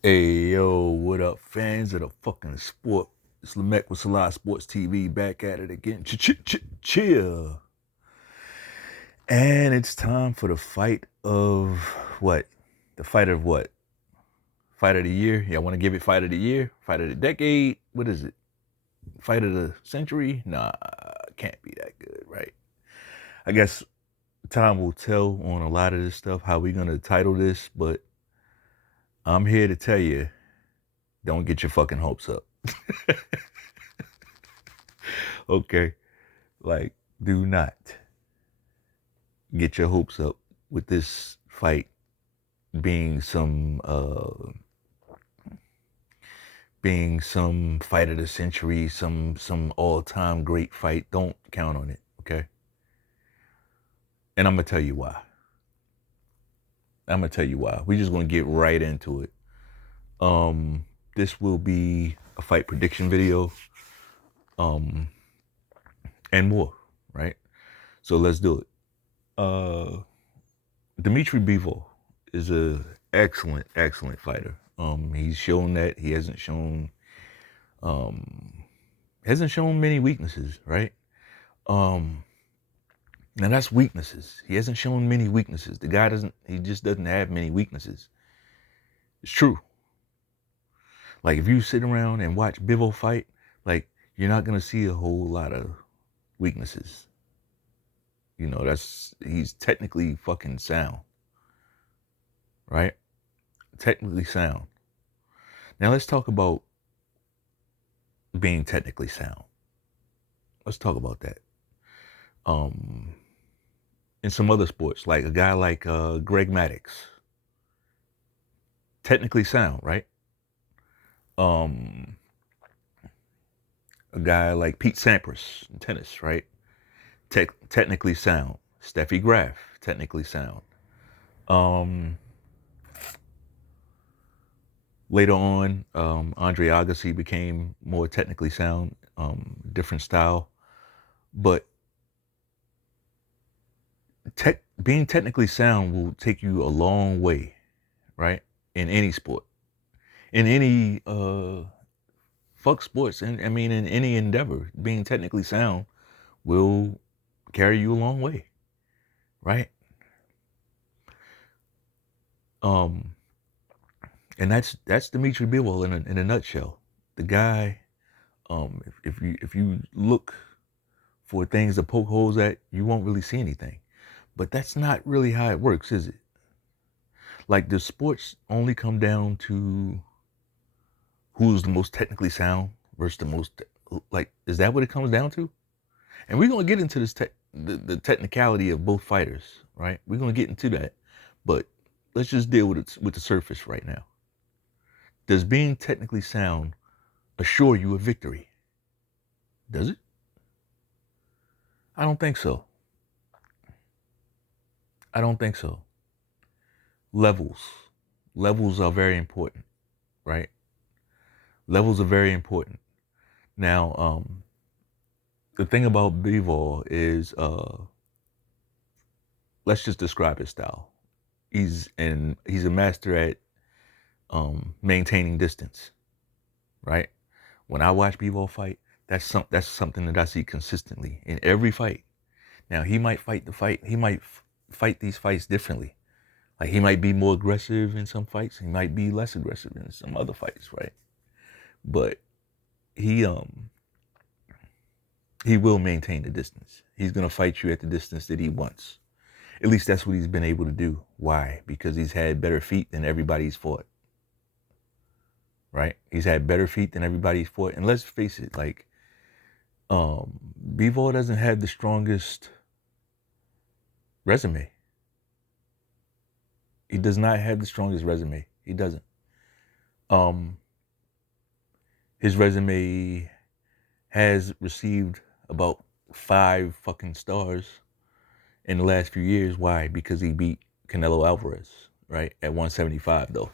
Hey yo, what up, fans of the fucking sport? It's Lamech with Salah Sports TV back at it again. Chill. And it's time for the fight of what? The fight of what? Fight of the year? Yeah, I want to give it fight of the year, fight of the decade. What is it? Fight of the century? Nah, can't be that good, right? I guess time will tell on a lot of this stuff, how we're going to title this, but I'm here to tell you, don't get your fucking hopes up. Okay? Like, do not get your hopes up with this fight being some fight of the century, some all-time great fight. Don't count on it, okay? And I'm gonna tell you why. We're just gonna get right into it. This will be a fight prediction video, and more, right? So let's do it. Dmitry Bivol is a excellent fighter. He's shown that he hasn't shown many weaknesses, right? Now that's weaknesses. He hasn't shown many weaknesses. He just doesn't have many weaknesses. It's true. Like, if you sit around and watch Bivol fight, like, you're not gonna see a whole lot of weaknesses. You know, he's technically fucking sound, right? Technically sound. Now let's talk about being technically sound. Let's talk about that. In some other sports, like a guy like Greg Maddux, technically sound, right? A guy like Pete Sampras in tennis, right? Technically sound. Steffi Graf, technically sound. Later on, Andre Agassi became more technically sound, different style, but being technically sound will take you a long way, right? In any sport, in any fuck sports, and I mean in any endeavor, being technically sound will carry you a long way, right? And that's Dmitry Bivol in a nutshell. The guy, if you look for things to poke holes at, you won't really see anything. But that's not really how it works, is it? Like, the sports only come down to who's the most technically sound versus the most, like, is that what it comes down to? And we're gonna get into this the technicality of both fighters, right? We're gonna get into that, but let's just deal with it with the surface right now. Does being technically sound assure you a victory? Does it? I don't think so. I don't think so. Levels. Levels are very important, right? Levels are very important. Now, the thing about Bivol is, let's just describe his style. He's a master at maintaining distance, right? When I watch Bivol fight, that's something that I see consistently in every fight. Now, he might fight these fights differently. Like, he might be more aggressive in some fights, he might be less aggressive in some other fights, right? But he will maintain the distance. He's gonna fight you at the distance that he wants. At least that's what he's been able to do. Why? Because he's had better feet than everybody's fought. Right? He's had better feet than everybody's fought. And let's face it, like, Bivol doesn't have the strongest resume. He does not have the strongest resume. He doesn't. His resume has received about 5 fucking stars in the last few years. Why? Because he beat Canelo Alvarez, right? At 175, though.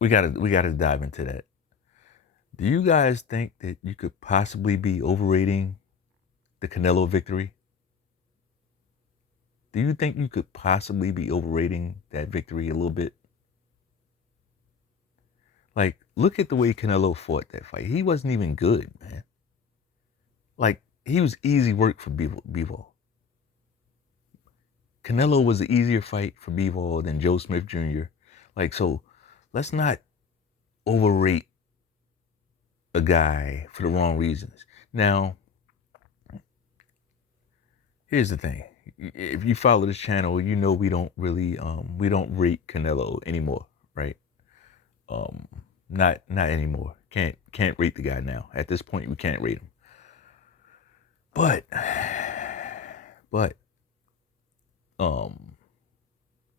We gotta dive into that. Do you guys think that you could possibly be overrating the Canelo victory? Do you think you could possibly be overrating that victory a little bit? Like, look at the way Canelo fought that fight. He wasn't even good, man. Like, he was easy work for Bivol. Canelo was an easier fight for Bivol than Joe Smith Jr. Like, so let's not overrate a guy for the wrong reasons. Now, here's the thing. If you follow this channel, you know we don't really we don't rate Canelo anymore, right? Um not anymore. Can't rate the guy now. At this point we can't rate him. But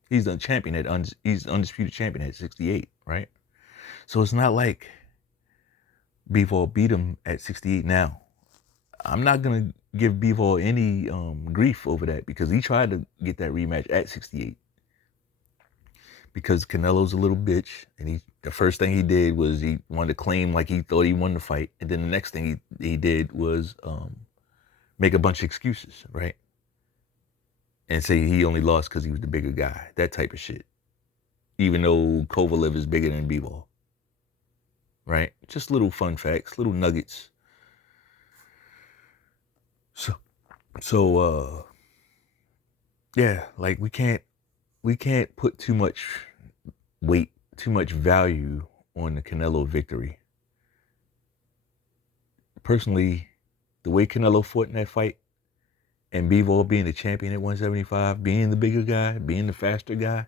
he's a champion he's undisputed champion at 68, right? So it's not like Bivol beat him at 68 now. I'm not gonna give Bivol any grief over that because he tried to get that rematch at 68. Because Canelo's a little bitch, and the first thing he did was he wanted to claim like he thought he won the fight, and then the next thing he did was make a bunch of excuses, right? And say he only lost because he was the bigger guy, that type of shit. Even though Kovalev is bigger than Bivol, right? Just little fun facts, little nuggets. So yeah, like we can't put too much weight, too much value on the Canelo victory. Personally, the way Canelo fought in that fight, and Bivol being the champion at 175, being the bigger guy, being the faster guy,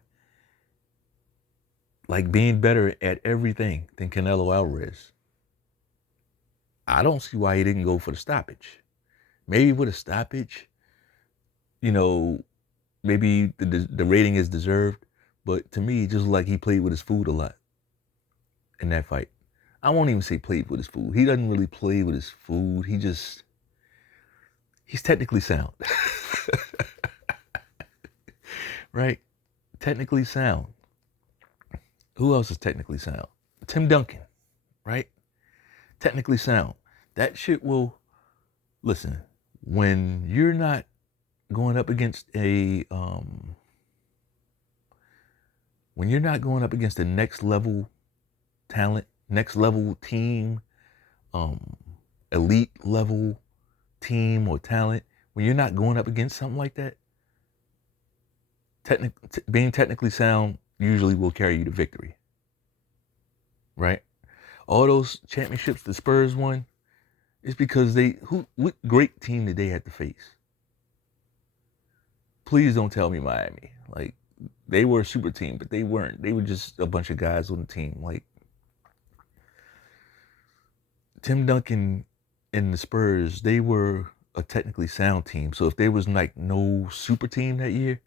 like being better at everything than Canelo Alvarez, I don't see why he didn't go for the stoppage. Maybe with a stoppage, you know, maybe the rating is deserved, but to me, it just like he played with his food a lot in that fight. I won't even say played with his food. He doesn't really play with his food. He's technically sound. Right? Technically sound. Who else is technically sound? Tim Duncan, right? Technically sound. That shit will, listen, when you're not going up against a next level talent, next level team, elite level team or talent, when you're not going up against something like that, being technically sound usually will carry you to victory, right? All those championships the Spurs won is because what great team did they have to face? Please don't tell me Miami. Like, they were a super team, but they weren't. They were just a bunch of guys on the team. Like, Tim Duncan and the Spurs, they were a technically sound team. So if there was like no super team that year,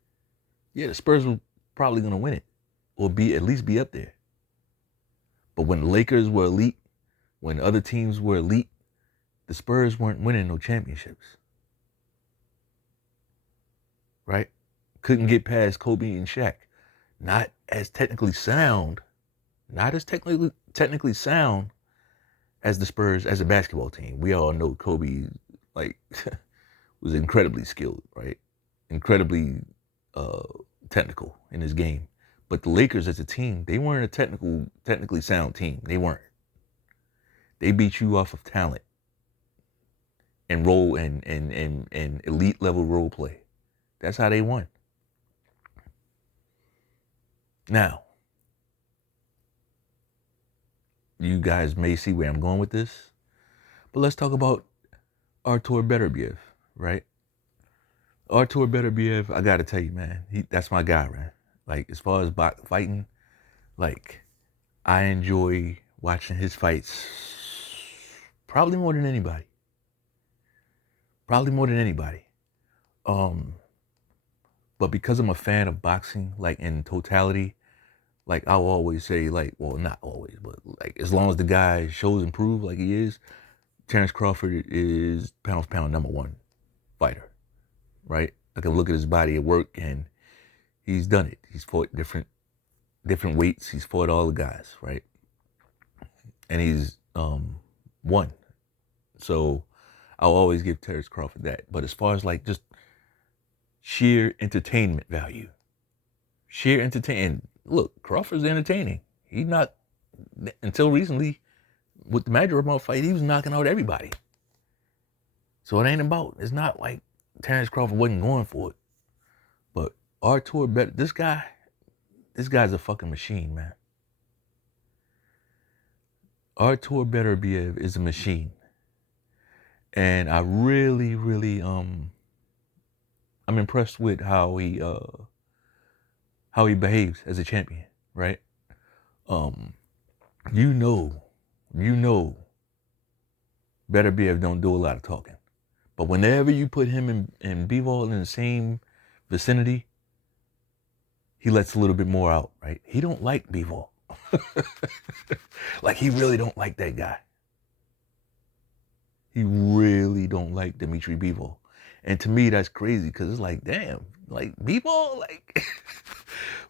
yeah, the Spurs were probably gonna win it, or at least be up there. But when the Lakers were elite, when other teams were elite, the Spurs weren't winning no championships. Right? Couldn't get past Kobe and Shaq. Not as technically sound as the Spurs as a basketball team. We all know Kobe, like, was incredibly skilled, right? Incredibly technical in his game. But the Lakers as a team, they weren't a technically sound team. They weren't. They beat you off of talent and role and elite level role play. That's how they won. Now, you guys may see where I'm going with this, but let's talk about Artur Beterbiev, right? Artur Beterbiev, I gotta tell you, man, that's my guy, man. Like, as far as fighting, like, I enjoy watching his fights probably more than anybody. But because I'm a fan of boxing, like, in totality, like, I'll always say, like, well, not always, but like, as long as the guy shows and prove like he is, Terrence Crawford is pound for pound #1 fighter, right? I can look at his body at work, and he's done it. He's fought different weights. He's fought all the guys, right? And he's won. So I'll always give Terrence Crawford that. But as far as like just sheer entertainment value. Sheer entertainment. Look, Crawford's entertaining. He not, until recently, with the Madrigal fight, he was knocking out everybody. So it ain't about, it's not like Terrence Crawford wasn't going for it. But Artur, this guy's a fucking machine, man. Artur Beterbiev is a machine. And I really, really, I'm impressed with how he behaves as a champion, right? You know, Beterbiev don't do a lot of talking. But whenever you put him and Bivol in the same vicinity, he lets a little bit more out, right? He don't like Bivol. Like, he really don't like that guy. He really don't like Dmitry Bivol. And to me, that's crazy, because it's like, damn, like, Bivol, like,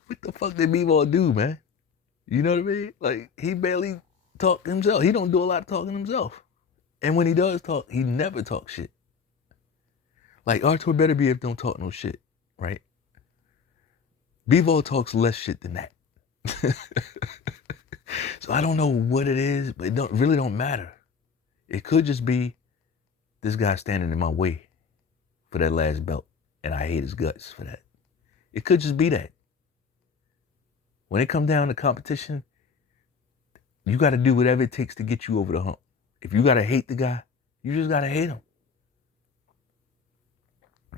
what the fuck did Bivol do, man? You know what I mean? Like, he barely talked himself. He don't do a lot of talking himself. And when he does talk, he never talks shit. Like, Artur Beterbiev don't talk no shit, right? Bivol talks less shit than that. So I don't know what it is, but it really don't matter. It could just be this guy standing in my way for that last belt, and I hate his guts for that. It could just be that. When it comes down to competition, you got to do whatever it takes to get you over the hump. If you got to hate the guy, you just got to hate him.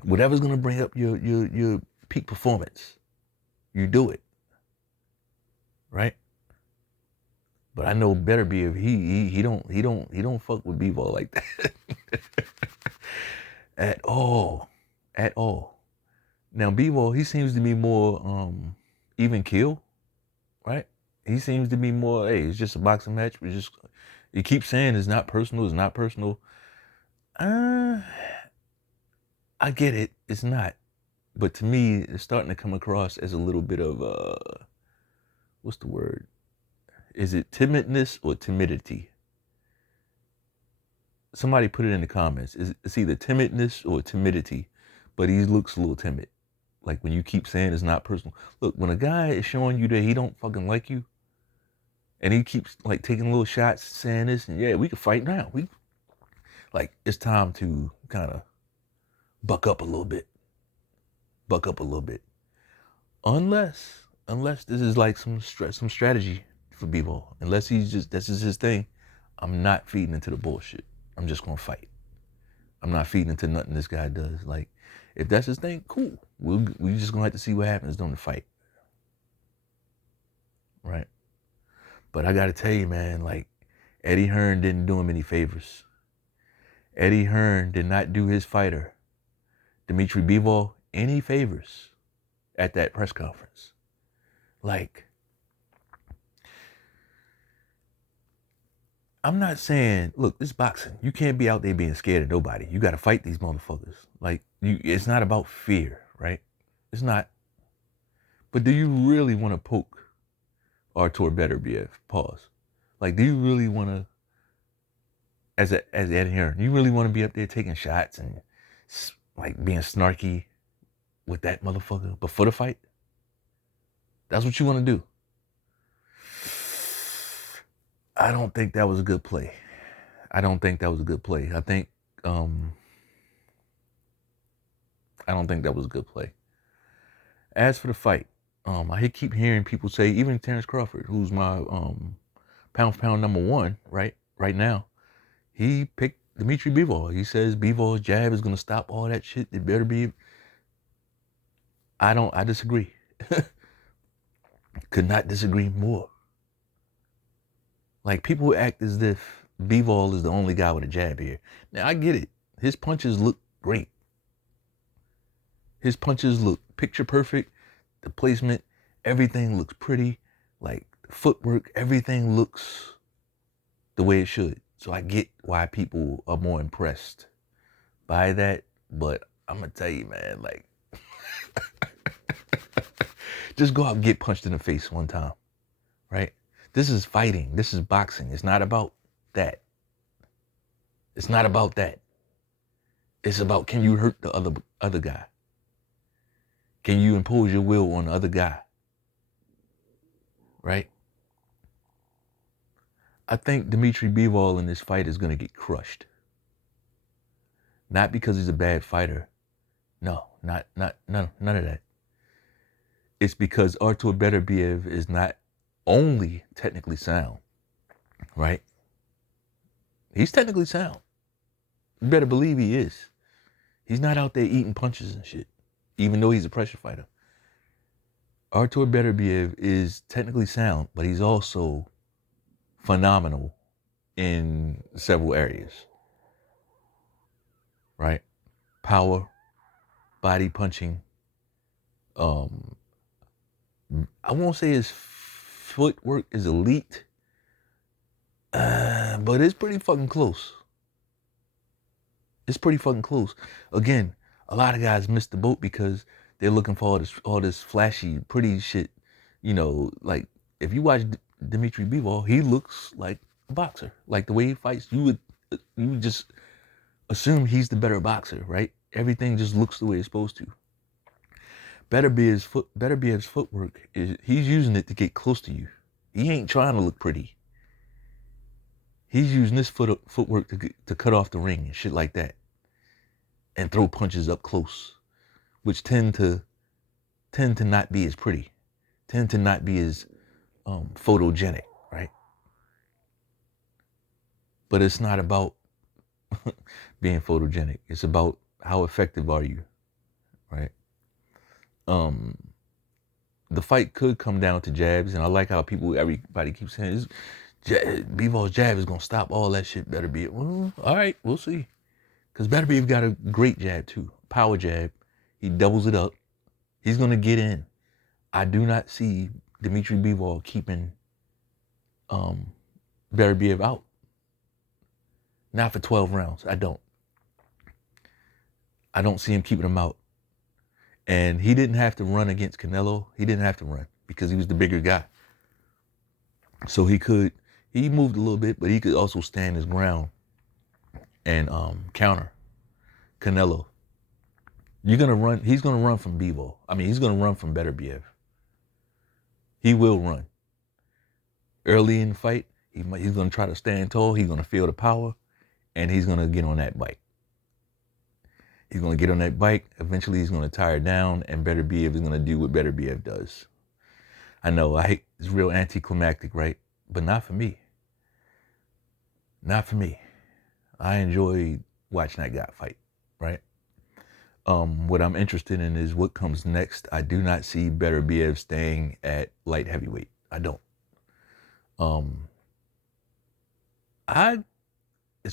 Whatever's going to bring up your peak performance, you do it. Right? But I know Beterbiev, he don't fuck with Bivol like that. At all. Now Bivol, he seems to be more even keel, right? He seems to be more, hey, it's just a boxing match. You keep saying it's not personal. I get it, it's not. But to me, it's starting to come across as a little bit of what's the word? Is it timidness or timidity? Somebody put it in the comments. It's either timidness or timidity, but he looks a little timid. Like, when you keep saying it's not personal. Look, when a guy is showing you that he don't fucking like you, and he keeps like taking little shots, saying this, and yeah, we can fight now. It's time to kind of buck up a little bit. Unless this is like some strategy for Bivol. Unless this is his thing, I'm not feeding into the bullshit. I'm just gonna fight. I'm not feeding into nothing this guy does. Like, if that's his thing, cool. We just gonna have to see what happens during the fight. Right? But I gotta tell you, man, like, Eddie Hearn didn't do him any favors. Eddie Hearn did not do his fighter, Dmitry Bivol, any favors at that press conference. Like, I'm not saying, look, this boxing. You can't be out there being scared of nobody. You got to fight these motherfuckers. Like, it's not about fear, right? It's not. But do you really want to poke Artur Beterbiev? Pause. Like, do you really want to, as Eddie Hearn, you really want to be up there taking shots and like being snarky with that motherfucker before the fight? That's what you want to do. I don't think that was a good play. I don't think that was a good play. As for the fight, I keep hearing people say, even Terrence Crawford, who's my pound for pound number one, right now, he picked Dmitry Bivol. He says Bivol's jab is gonna stop all that shit. It better be. I disagree. Could not disagree more. Like, people act as if Bivol is the only guy with a jab here. Now, I get it. His punches look great. His punches look picture perfect. The placement, everything looks pretty. Like, the footwork, everything looks the way it should. So I get why people are more impressed by that. But I'm going to tell you, man, like, just go out and get punched in the face one time, right? This is fighting. This is boxing. It's not about that. It's not about that. It's about, can you hurt the other guy? Can you impose your will on the other guy? Right? I think Dmitry Bivol in this fight is going to get crushed. Not because he's a bad fighter. No, none of that. It's because Artur Beterbiev is not only technically sound, right? He's technically sound. You better believe he is. He's not out there eating punches and shit, even though he's a pressure fighter. Artur Beterbiev is technically sound, but he's also phenomenal in several areas, right? Power, body punching. I won't say his footwork is elite, but it's pretty fucking close. It's pretty fucking close. Again, a lot of guys miss the boat because they're looking for all this flashy, pretty shit. You know, like if you watch Dmitry Bivol, he looks like a boxer. Like the way he fights, you would just assume he's the better boxer, right? Everything just looks the way it's supposed to. Beterbiev's footwork he's using it to get close to you. He ain't trying to look pretty. He's using this footwork to cut off the ring and shit like that, and throw punches up close, which tend to not be as pretty, tend to not be as photogenic, right? But it's not about being photogenic. It's about how effective are you, right? The fight could come down to jabs, and I like how everybody keeps saying Bivol's jab is gonna stop all that shit. Beterbiev. Well, all right, we'll see. Because Beterbiev got a great jab too, power jab. He doubles it up. He's gonna get in. I do not see Dmitry Bivol keeping Beterbiev out. Not for 12 rounds. I don't see him keeping him out. And he didn't have to run against Canelo. He didn't have to run because he was the bigger guy. So he moved a little bit, but he could also stand his ground and counter Canelo. He's gonna run from Bivol. I mean, he's gonna run from Beterbiev. He will run. Early in the fight, he's gonna try to stand tall. He's gonna feel the power, and he's gonna get on that bike. He's going to get on that bike. Eventually, he's going to tire down, and Beterbiev is going to do what Beterbiev does. I know, it's real anticlimactic, right? But not for me. Not for me. I enjoy watching that guy fight, right? What I'm interested in is what comes next. I do not see Beterbiev staying at light heavyweight. I don't. As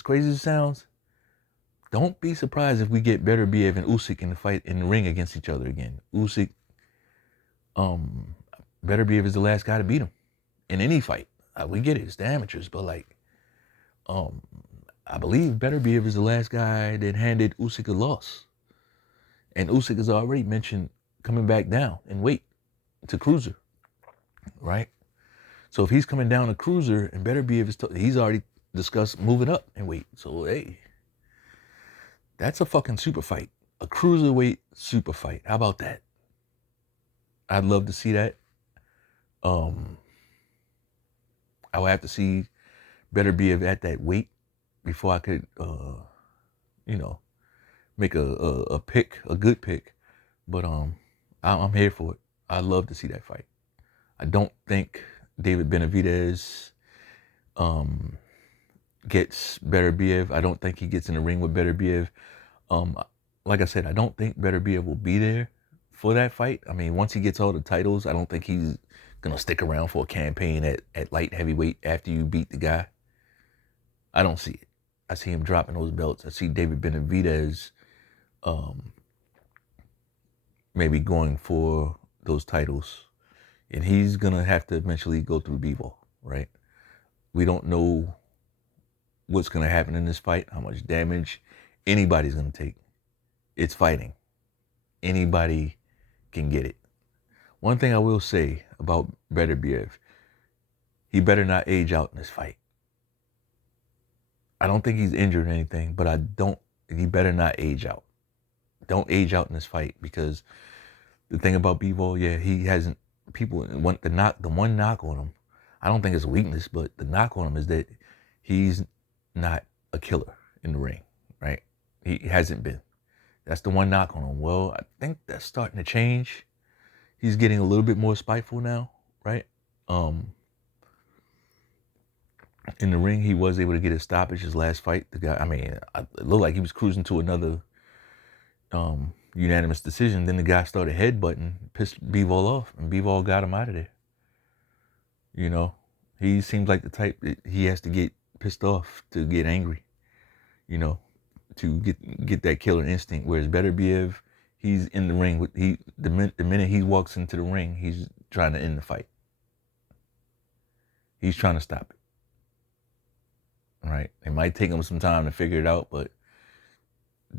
crazy as it sounds, don't be surprised if we get Beterbiev and Usyk in the fight in the ring against each other again. Usyk, Beterbiev is the last guy to beat him in any fight. We get it, it's the amateurs, but I believe Beterbiev is the last guy that handed Usyk a loss. And Usyk has already mentioned coming back down in weight to cruiser, right? So if he's coming down to cruiser and Beterbiev he's already discussed moving up in weight. So hey, that's a fucking super fight. A cruiserweight super fight. How about that? I'd love to see that. I would have to see Beterbiev at that weight before I could, make a pick, a good pick. But I'm here for it. I'd love to see that fight. I don't think David Benavidez gets Beterbiev. I don't think he gets in the ring with Beterbiev. Like I said, I don't think Beterbiev will be there for that fight. I mean, once he gets all the titles, I don't think he's gonna stick around for a campaign at light heavyweight after you beat the guy. I don't see it. I see him dropping those belts. I see David Benavidez maybe going for those titles. And he's gonna have to eventually go through Bivol, right? We don't know what's gonna happen in this fight, how much damage anybody's gonna take. It's fighting. Anybody can get it. One thing I will say about Beterbiev, he better not age out in this fight. I don't think he's injured or anything, but he better not age out. Don't age out in this fight because The thing about Bivol, yeah, he hasn't. People want the one knock on him. I don't think it's a weakness, but the knock on him is that he's not a killer in the ring, right? He hasn't been. That's the one knock on him. Well, I think that's starting to change. He's getting a little bit more spiteful now, right? In the ring, he was able to get a stoppage his last fight. The guy, I mean, it looked like he was cruising to another unanimous decision. Then the guy started headbutting, pissed Bivol off, and Bivol got him out of there. You know, he seems like the type that he has to get pissed off to get angry. You know, to get that killer instinct. Whereas Beterbiev, he's in the ring with the minute he walks into the ring, he's trying to end the fight. He's trying to stop it. Right? It might take him some time to figure it out, but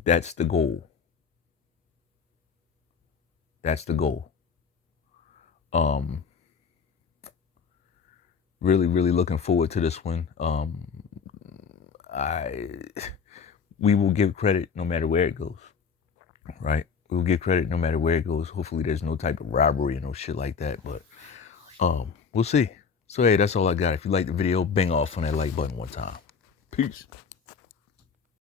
that's the goal. That's the goal. Really, really looking forward to this one. We will give credit no matter where it goes. Right? We'll give credit no matter where it goes. Hopefully there's no type of robbery or no shit like that. But we'll see. So hey, that's all I got. If you like the video, bang off on that like button one time. Peace.